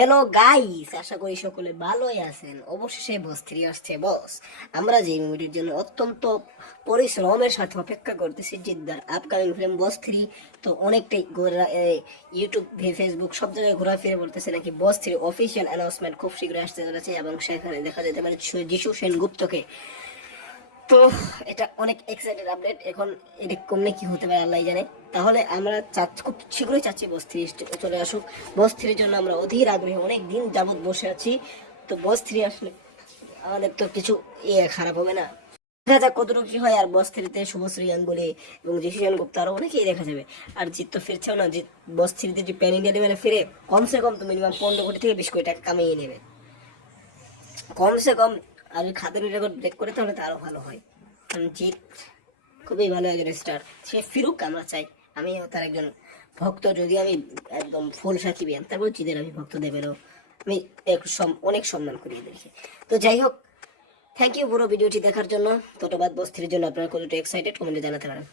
Hello guys আশা করি সকলে ভালোই আছেন। অবশেষে বস থ্রি আসছে বস আমরা যে মুভিটির জন্য অত্যন্ত পরিশ্রমের সাথে অপেক্ষা করতেছি, জিদ্দার আপকামিং ফিল্ম বস থ্রি তো অনেকটাই ইউটিউব ফেসবুক সব জায়গায় ঘোরাফিরে বলতেছে নাকি বস থ্রি অফিসিয়াল অ্যানাউন্সমেন্ট খুব শীঘ্রই আসতে চলেছে এবং সেখানে দেখা যেতে পারে যিশু সেনগুপ্তকে। তো এটা অনেক এক্সাইটেড আপডেট এখন এটা কমলে কি হতে পারে আল্লাহ জানে। তাহলে আমরা চাচ্ছি, খুব শীঘ্রই চাচ্ছি বস থ্রি চলে আসুক। বস জন্য আমরা অধীর আগ্রহী অনেক দিন যাবত বসে আছি। তো বস থ্রি আসলে আমাদের তো কিছু ইয়ে খারাপ হবে না। দেখা যাক কতটুকু কি হয়। আর বস শুভশ্রী গাঙ্গুলি এবং জিসিয়ান গুপ্তা আরও অনেকেই দেখা যাবে। আর জিত তো ফিরছেও না। জিত বস থ্রিতে যে প্যান ইন্ডিয়া লেভেলে ফিরে, কমসে কম তো মিনিমাম পনেরো কোটি থেকে বিশ কোটি টাকা কামিয়ে নেবে। কমসে কম আর খাদের রেকর্ড ব্রেক করে তাহলে তো আরও ভালো হয়। কারণ জিৎ খুবই ভালো একজন স্টার সে ফিরুক আমরা চাই। আমি তার একজন ভক্ত। যদি আমি একদম ফুল সাকিবি তারপর জিদের আমি ভক্ত দেবেরও আমি অনেক সম্মান করি এদেরকে তো যাই হোক থ্যাংক ইউ পুরো ভিডিওটি দেখার জন্য। ধন্যবাদ বস্তির জন্য আপনারা কতটা এক্সাইটেড কমেন্টে জানাতে পারেন।